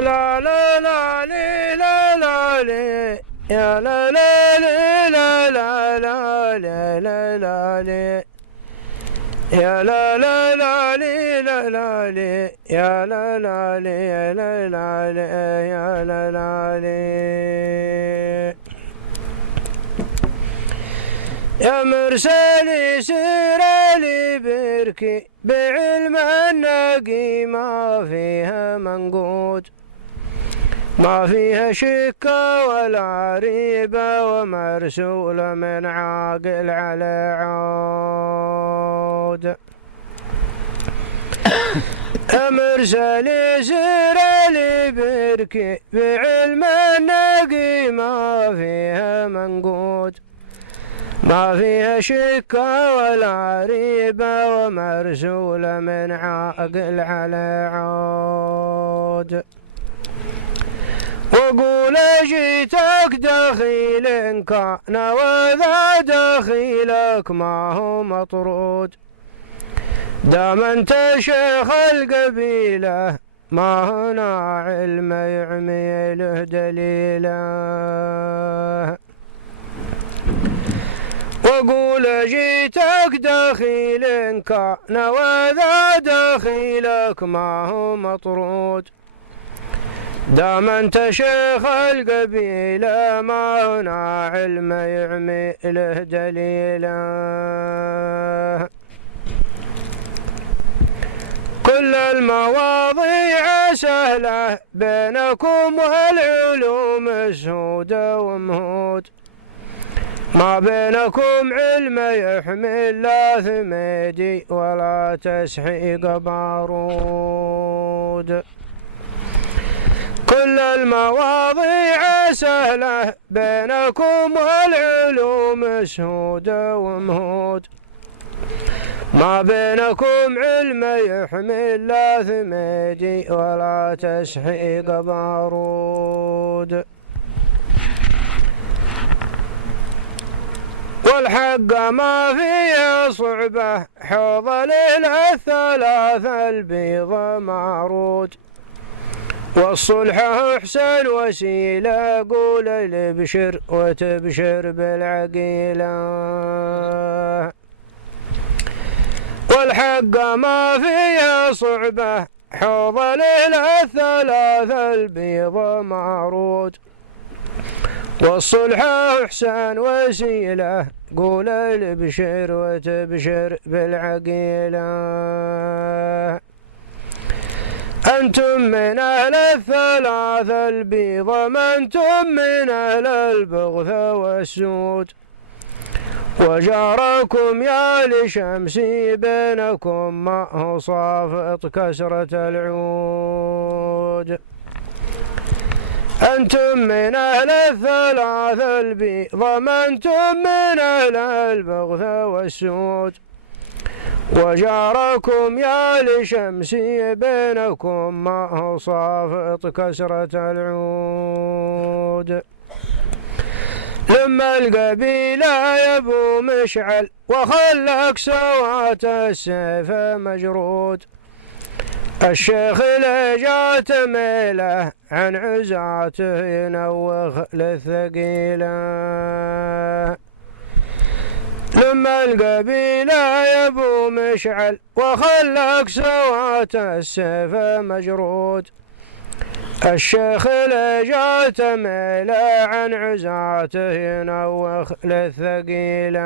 لا لا لا لي لا لا لي يا لا لا لي لا لا لا لا لا لا لي يا لا لا لا لي لا لا لي يا لا لا لي يا لا لا لي يا لا لا لي يا مرسلي سير لي بركي بعلم النقي ما فيها منقود ما فيها شكة ولا ريبة ومرسولة من عاقل على عود مرسلي سير لي بركي بعلم النقي ما فيها منقود ما فيها شكة ولا ريبة ومرسولة من عاقل على عود وقول جيتك دخيل كان وذا دخيلك ما هو مطرود دام انت شيخ القبيلة ما هنا علم يعمي له دليله وقول جيتك دخيل كان وذا دخيلك ما هو مطرود دام انت شيخ القبيلة ما هنا علم يعمي له دليله كل المواضيع سهلة بينكم والعلوم سهودة ومهود ما بينكم علم يحمل لا ثميدي ولا تسحيق بارود كل المواضيع سهلة بينكم والعلوم سهودة ومهود ما بينكم علم يحمل لا ثميدي ولا تسحيق بارود والحق ما فيه صعبة حوض للثلاث البيض معروض والصلح أحسن وسيلة قول الابشر وتبشر بالعقيلة والحق ما فيه صعبة حوض للثلاث البيض معروض والصلح أحسن وسيلة قول الابشر وتبشر بالعقيلة أنتم من أهل الثلاث البيض ما أنتم من أهل البغث والسود وجاركم يا لشمسي بينكم ما هو صافط كسرة العود أنتم من أهل الثلاث البيض ما أنتم من أهل البغث والسود وجاركم يا لشمسي بينكم ما هو صافط كسرة العود لما القبيلة يا ابو مشعل وخلك سوات السيف مجرود الشيخ اللي جات ميله عن عزاته ينوخ للثقيله لما القبيلة يا ابو مشعل وخلك سوات السيف مجرود الشيخ اللي جات ميله عن عزاته ينوخ للثقيله